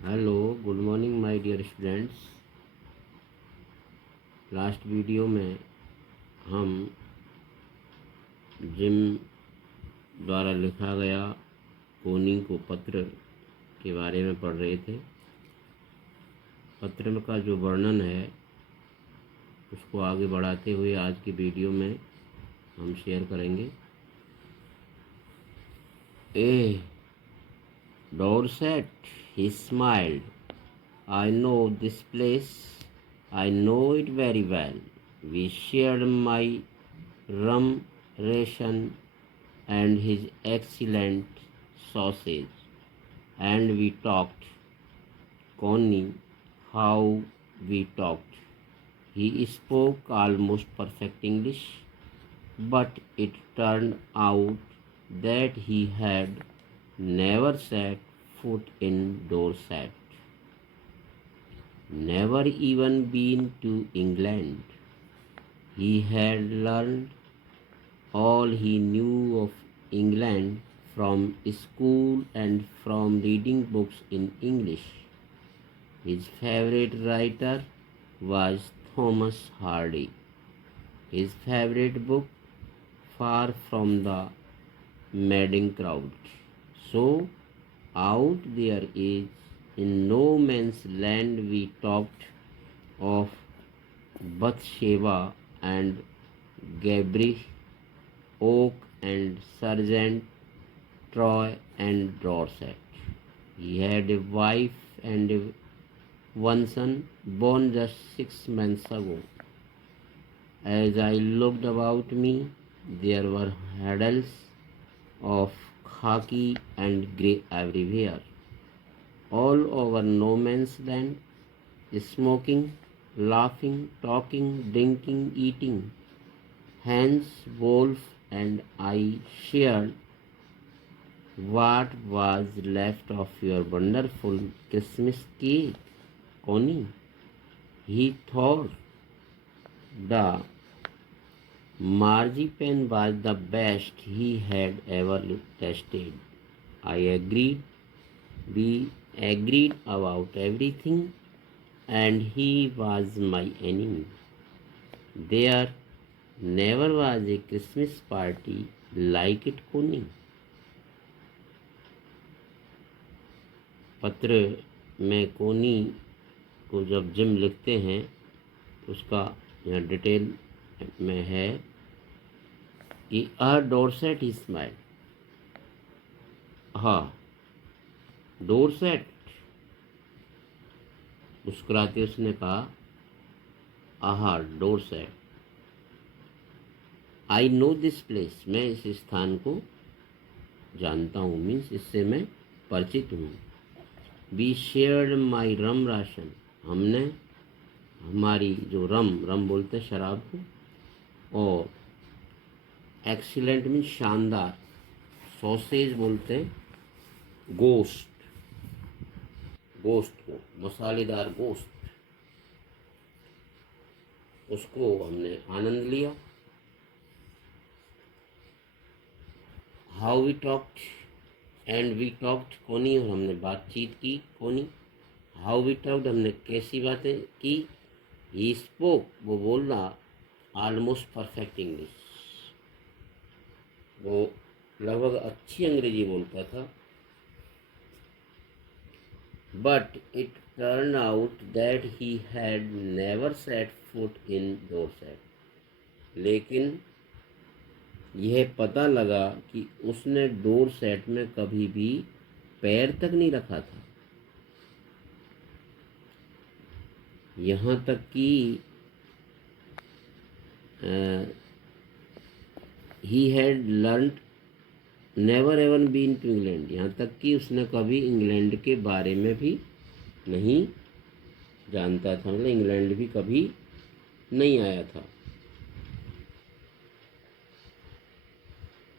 Hello, good morning my dear students. Last video में हम gym द्वारा लिखा गया कोनी को पत्र के बारे में पढ़ रहे थे। पत्र का जो वर्णन है उसको आगे बढ़ाते हुए आज की वीडियो में हम शेयर करेंगे। A Dorset, he smiled, I know this place. I know it very well. We shared my rum ration and his excellent sausage, and we talked. Connie, how we talked. He spoke almost perfect English, but it turned out that he had never set foot in Dorset, never even been to England. He had learned all he knew of England from school and from reading books in English. His favorite writer was Thomas Hardy. His favorite book, Far from the Madding Crowd. So, out there is in no man's land we talked of Bathsheba and Gabriel, Oak and Sergeant Troy and Dorset. He had a wife and one son born just 6 months ago. As I looked about me, there were huddles of khaki and grey everywhere, all over no man's land, smoking, laughing, talking, drinking, eating. Hans, Wolf, and I shared what was left of your wonderful Christmas cake, Connie. He thought the marzipan was the best he had ever tasted. I agreed. We agreed about everything, and he was my enemy. There never was a Christmas party like it, Connie. पत्र में कोनी को जब gym लिखते हैं उसका यहाँ detail में है कि डोरसेट ही स्माइल। हाँ, डोरसेट मुस्कुराते उसने कहा, आहा Dorset, I know this place, मैं इस स्थान को जानता हूँ, मीन्स इससे मैं परिचित हूँ। We shared my rum ration, हमने हमारी जो रम बोलते हैं शराब को, और एक्सीलेंट मीन शानदार, सॉसेज बोलते हैं गोश्त को, मसालेदार गोश्त, उसको हमने आनंद लिया। How we talked and we talked Connie, और हमने बातचीत की कोनी। हाउ वी टॉक्ड, हमने कैसी बातें की। ही स्पोक, वो बोल रहा ऑलमोस्ट परफेक्ट इंग्लिश, वो लगभग अच्छी अंग्रेजी बोलता था। But it turn out that he had never set foot in Dorset, लेकिन यह पता लगा कि उसने डोरसेट में कभी भी पैर तक नहीं रखा था। यहाँ तक कि he had learn never even been to England, यहाँ तक कि उसने कभी इंग्लैंड के बारे में भी नहीं जानता था, मतलब इंग्लैंड भी कभी नहीं आया था।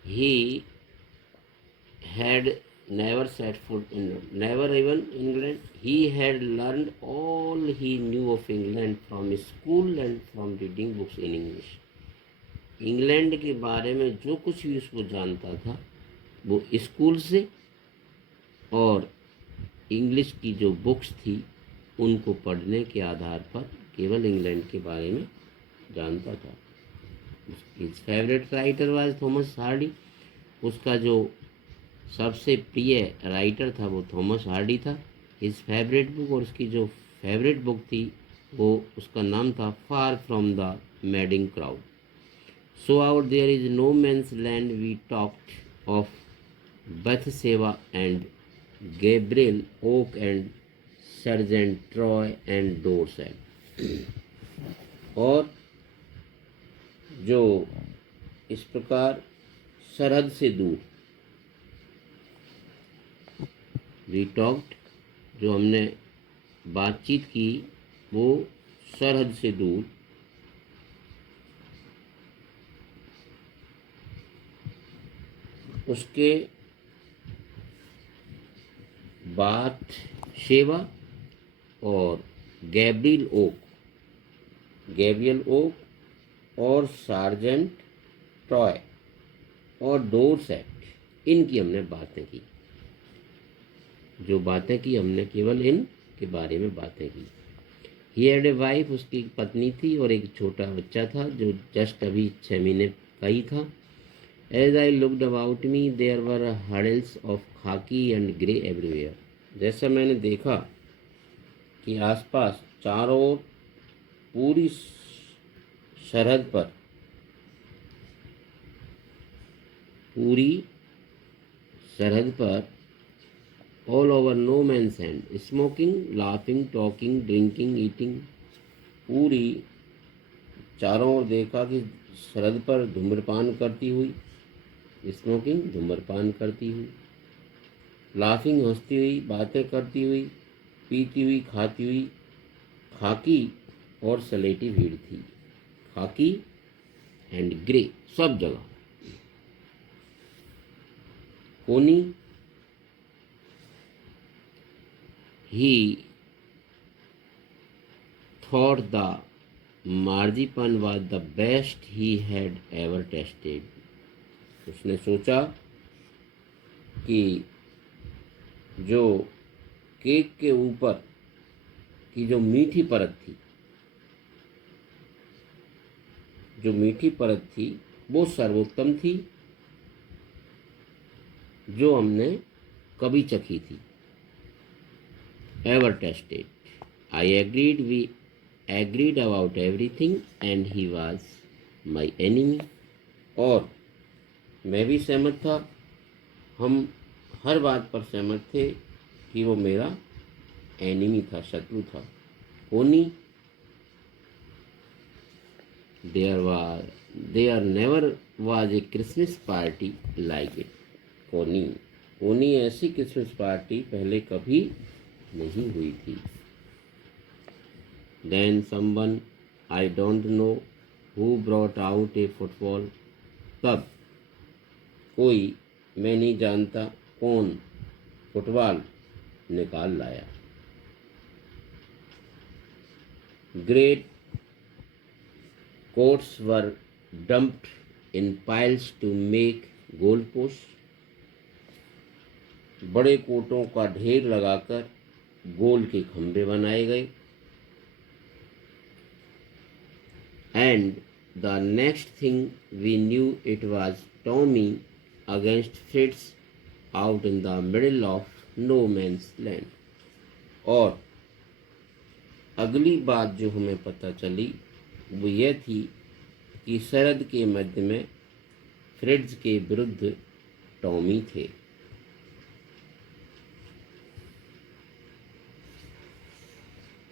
He had never set foot in never even England. He had learned all he knew of England from school and from reading books in English. England के बारे में जो कुछ भी उसको जानता था वो स्कूल से और इंग्लिश की जो बुक्स थी उनको पढ़ने के आधार पर केवल इंग्लैंड के बारे में जानता था। His favourite writer was Thomas Hardy. उसका जो सबसे प्रिय राइटर था वो थॉमस हार्डी था। हिज फेवरेट बुक, और उसकी जो फेवरेट बुक थी वो उसका नाम था far from the madding crowd. So out there is no man's land we talked of Bathsheba and Gabriel, Oak and Sergeant Troy and Dorset। और जो इस प्रकार सरहद से दूर, वी टॉक्ड, जो हमने बातचीत की वो सरहद से दूर, उसके बात शेवा और गैब्रियल ओक और सार्जेंट ट्रॉय और डोरसेट, इनकी हमने बातें की। जो बातें की हमने केवल इन के बारे में बातें की। ही हैड ए वाइफ, उसकी पत्नी थी और एक छोटा बच्चा था जो जस्ट अभी 6 महीने का ही था। As I looked about me there were huddles of khaki and grey everywhere. जैसा मैंने देखा कि आसपास चारों ओर पूरी सरहद पर, all over no man's hand, smoking, laughing, talking, drinking, eating. पूरी चारों ओर देखा कि सरहद पर धूम्रपान करती हुई, स्मोकिंग धूम्रपान करती हुई, लाफिंग हंसती हुई, बातें करती हुई, पीती हुई, खाती हुई, खाकी और सलेटी भीड़ थी। खाकी एंड ग्रे, सब जगह। Connie, he thought the marzipan was the best he had ever tasted. उसने सोचा कि जो केक के ऊपर की जो मीठी परत थी वो सर्वोत्तम थी जो हमने कभी चखी थी। Ever tasted. I agreed, we agreed about everything and he was my enemy. और मैं भी सहमत था, हम हर बात पर सहमत थे कि वो मेरा एनिमी था, शत्रु था। Connie, there never was a Christmas party like it. Connie ऐसी क्रिसमस पार्टी पहले कभी नहीं हुई थी। Then someone I don't know who brought out a football. तब कोई, मैं नहीं जानता कौन, फुटबॉल निकाल लाया। Great coats were dumped in piles to make goal post. बड़े कोटों का ढेर लगाकर गोल के खंभे बनाए गए। And the next thing we knew it was Tommy against Fritz out in the middle of no man's land. और अगली बात जो हमें पता चली वो यह थी कि सरहद के मध्य में फ्रिट्ज के विरुद्ध टॉमी थे।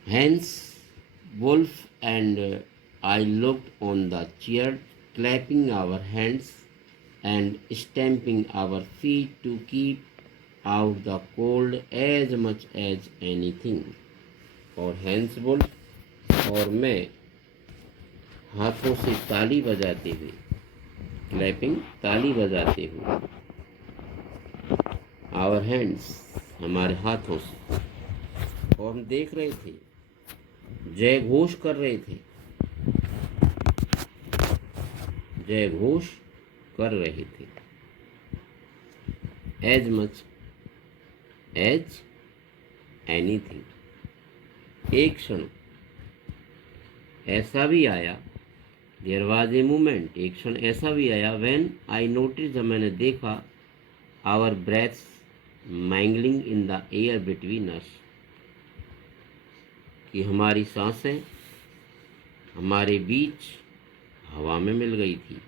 Hence, Wolf and I looked on the chair, clapping our hands and stamping our feet to keep out the cold as much as anything. और हैंस वुल्फ और मैं हाथों से ताली बजाते हुए, क्लैपिंग ताली बजाते हुए, आवर हैंड्स हमारे हाथों से, और हम देख रहे थे, जय घोष कर रहे थे, जय घोष कर रहे थे। As much as anything. एक क्षण ऐसा भी आया, देयर वॉज ए मोमेंट, एक क्षण ऐसा भी आया, व्हेन आई नोटिस, जब मैंने देखा, our breaths mingling in the air between us, कि हमारी सांसें हमारे बीच हवा में मिल गई थी।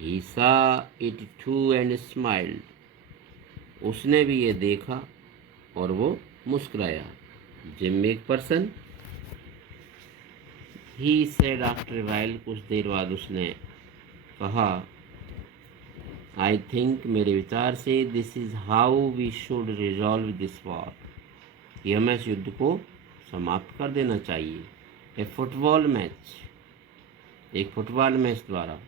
He saw it too and smiled, उसने भी ये देखा और वो मुस्कुराया। Jim McPherson, he said after a while, कुछ देर बाद उसने कहा, I think, मेरे विचार से, this is how we should resolve this war, कि हमें इस युद्ध को समाप्त कर देना चाहिए। ए फुटबॉल मैच, एक फुटबॉल मैच द्वारा।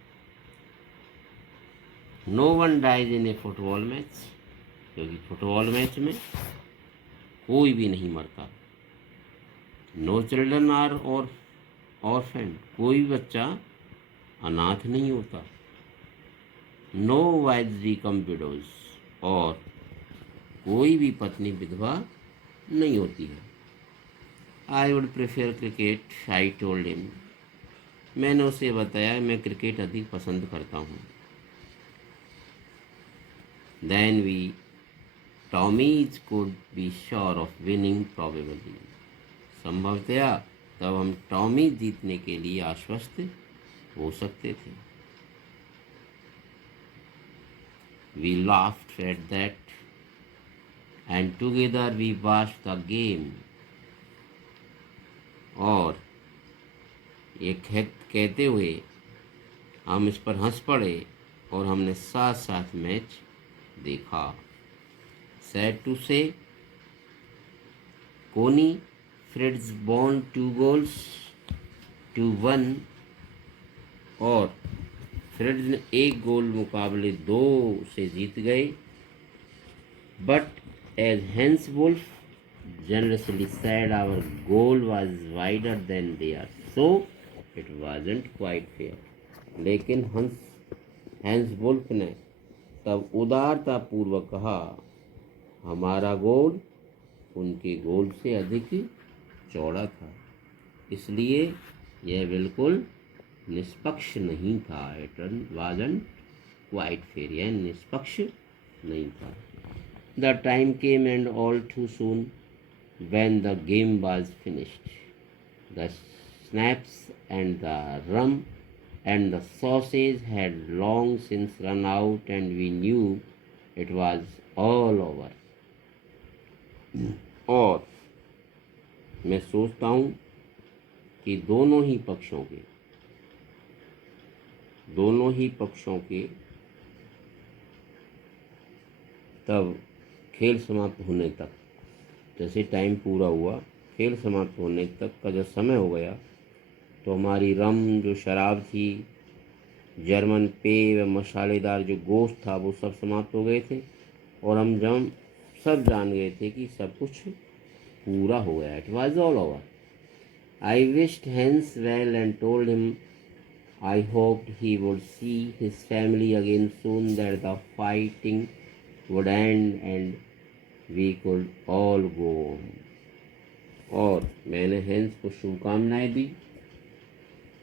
No one dies in a football match, क्योंकि फुटबॉल मैच में कोई भी नहीं मरता। नो चिल्ड्रन आर और ऑर्फेन, कोई भी बच्चा अनाथ नहीं होता। नो वाइव्स बिकम विडोज, और कोई भी पत्नी विधवा नहीं होती है। I would prefer cricket, I told him, मैंने उसे बताया मैं क्रिकेट अधिक पसंद करता हूँ। Then we Tommies could be sure of winning probably, संभवतया तब हम टॉमी जीतने के लिए आश्वस्त हो सकते थे। We laughed at that and together we watched the game, और ये कहते हुए हम इस पर हंस पड़े और हमने साथ साथ मैच देखा। सैड टू से, कोनी फ्रेड्स बॉर्न 2-1, और फ्रेड्स ने 1 गोल मुकाबले 2 से जीत गए। But as Hans Wolf generously said, our goal was wider than theirs, so it wasn't quite fair. लेकिन हैंस वुल्फ ने तब उदारतापूर्वक कहा, हमारा गोल उनके गोल से अधिक चौड़ा था, इसलिए यह बिल्कुल निष्पक्ष नहीं था। इट वाजंट क्वाइट फेयर, यह निष्पक्ष नहीं था। The time came and all too soon, when the game was finished, the snaps and the rum and the sausage had long since run out, and we knew it was all over. और मैं सोचता हूँ कि दोनों ही पक्षों के तब खेल समाप्त होने तक, जैसे टाइम पूरा हुआ, खेल समाप्त होने तक का जब समय हो गया, तो हमारी रम जो शराब थी, जर्मन पेय व मसालेदार जो गोश्त था, वो सब समाप्त हो गए थे, और हम जब सब जान गए थे कि सब कुछ पूरा हो गया। It was all over. I wished Hans well and told him I hoped he would see his family again soon, that the fighting would end and we could all go home. और मैंने hence को शुभकामनाएं दी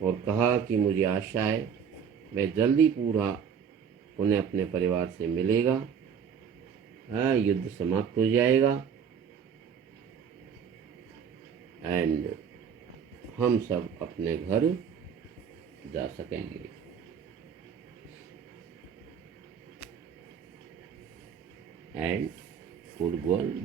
और कहा कि मुझे आशा है वह जल्दी उन्हें अपने परिवार से मिलेगा, युद्ध समाप्त हो जाएगा एंड हम सब अपने घर जा सकेंगे। And could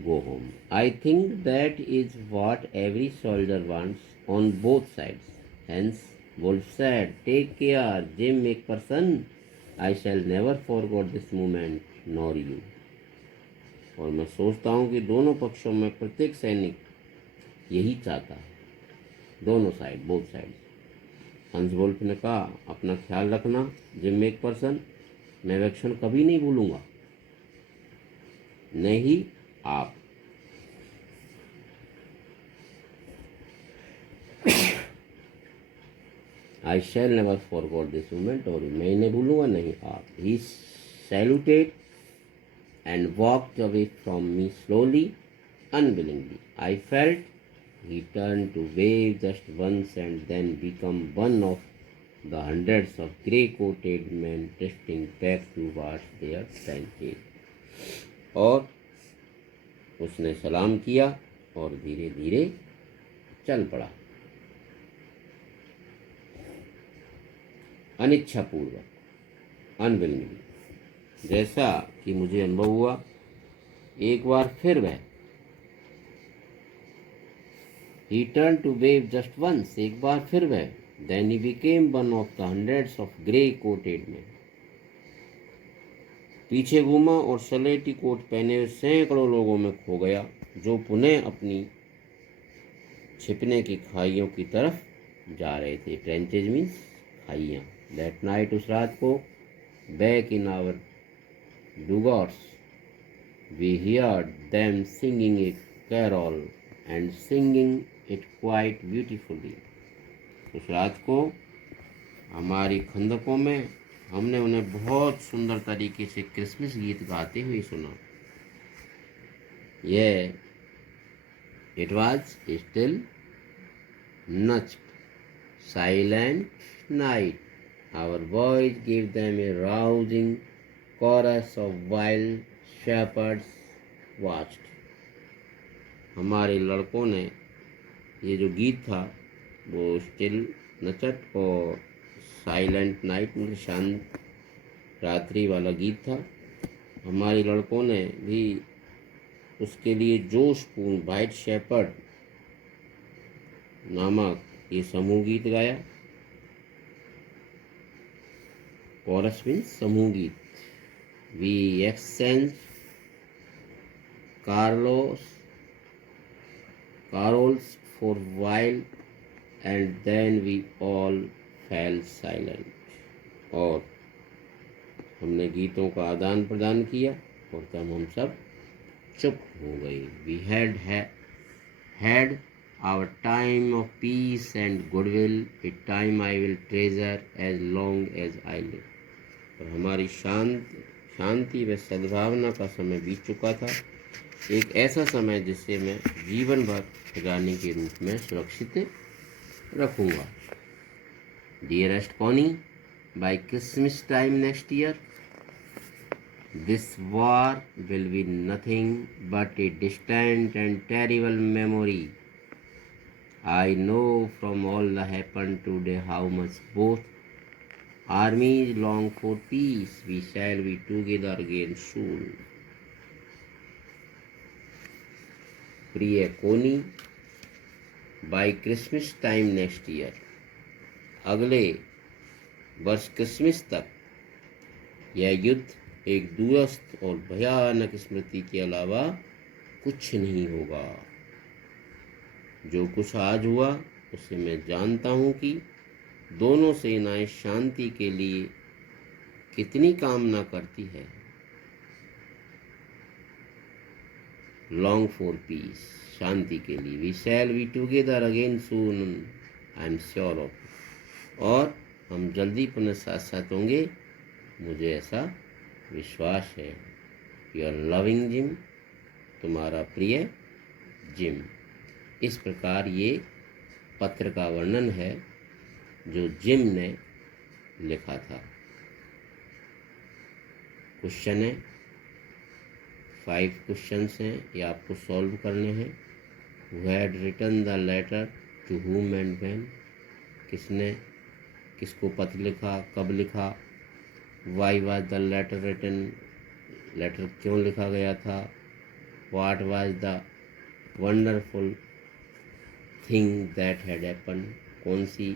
go home. I think that is what every soldier wants on both sides. Hence, Wolf said, "Take care, Jim McPherson. I shall never forget this moment, nor you." और मैं सोचता हूँ कि दोनों पक्षों में प्रत्येक सैनिक यही चाहता है, दोनों साइड, बोथ साइड। हंस वुल्फ ने कहा, अपना ख्याल रखना जिम मैकपर्सन, मैं वह क्षण कभी नहीं भूलूंगा, नहीं आप। I shall never forgot this moment, और मैं इन्हें भूलूंगा नहीं आप। He saluted and walked away from me slowly, unwillingly. I felt he turned to wave just once and then become one of the hundreds of grey-coated men drifting back towards their trenches. और उसने सलाम किया और धीरे धीरे चल पड़ा, अनिच्छापूर्वक, unwillingly. जैसा कि मुझे अनुभव हुआ, एक बार फिर वह He turned to wave just once, एक बार फिर वह Then he became one of the hundreds of grey-coated men. पीछे घूमा और सलेटी कोट पहने हुए सैकड़ों लोगों में खो गया, जो पुनः अपनी छिपने की खाइयों की तरफ जा रहे थे। ट्रेंचेज मीन्स खाइयाँ। That night, उस रात को, back in our dugouts, we heard them singing a carol and singing it quite beautifully. उस रात को हमारी खंदकों में हमने उन्हें बहुत सुंदर तरीके से क्रिसमस गीत गाते हुए सुना। यह it was still night, silent night. Our voice gave them a rousing chorus of wild shepherds watched. हमारे लड़कों ने ये जो गीत था वो स्टिल नचट और साइलेंट नाइट मतलब शांत रात्रि वाला गीत था। हमारे लड़कों ने भी उसके लिए जोशपूर्ण वाइट शेपर्ड नामक ये समूह गीत गाया। कोरस मीन्स समूह गीत। We exchange carols for a while and then we all fell silent. और हमने गीतों का आदान प्रदान किया और तब हम सब चुप हो गए। We had our time of peace and goodwill, a time I will treasure as long as I live. और हमारी शांति व सद्भावना का समय बीत चुका था, एक ऐसा समय जिसे मैं जीवन भर ठिकाने के रूप में सुरक्षित रखूँगा। Dearest Connie, by Christmas time next year, this war will be nothing but a distant and terrible memory. I know from all that happened today how much both armies long for peace. We shall be together again soon. प्रिय Connie, by Christmas time next year, अगले वर्ष Christmas तक यह युद्ध एक दूरस्थ और भयानक स्मृति के अलावा कुछ नहीं होगा। जो कुछ आज हुआ उसे मैं जानता हूँ कि दोनों सेनाएं शांति के लिए कितनी कामना करती है। लॉन्ग फॉर पीस, शांति के लिए। We shall be together again soon, I am sure of. और हम जल्दी पुनः साथ साथ होंगे, मुझे ऐसा विश्वास है। योर लविंग जिम, तुम्हारा प्रिय जिम। इस प्रकार ये पत्र का वर्णन है जो जिम ने लिखा था। क्वेश्चन है, 5 क्वेश्चंस हैं, ये आपको सॉल्व करने हैं। Who had written the letter, to whom and when, किसने किसको पत्र लिखा, कब लिखा। Why was the letter written, letter क्यों लिखा गया था। What was the wonderful thing that had happen, कौन सी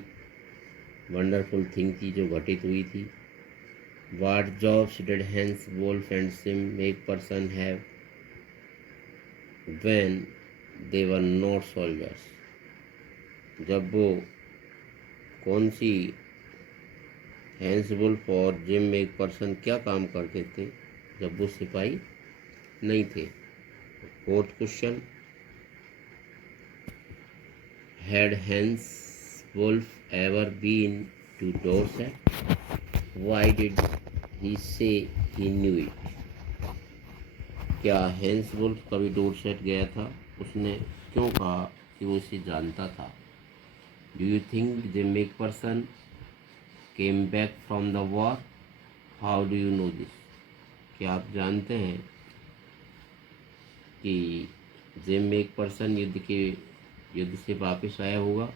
वंडरफुल थिंग थी जो घटित हुई थी। What jobs did Hans, Wolf and Sim make person have when they were not soldiers? जब वो कौन सी हैंस, वुल्फ और जिम एक पर्सन क्या काम करते थे जब वो सिपाही नहीं थे। 4th question, had Hans, Wolf ever been to Dorset? Why did he say he knew it? क्या हैंस वुल्फ कभी डोरसेट गया था? उसने क्यों कहा कि वो इसे जानता था? Do you think the make person came back from the war? How do you know this? क्या आप जानते हैं कि जिम एक पर्सन युद्ध से वापस आया होगा?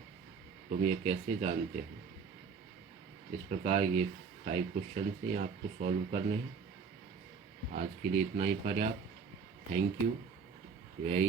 तुम ये कैसे जानते हो? इस प्रकार ये 5 क्वेश्चन से आपको सॉल्व करने हैं। आज के लिए इतना ही पर्याप्त। Thank you very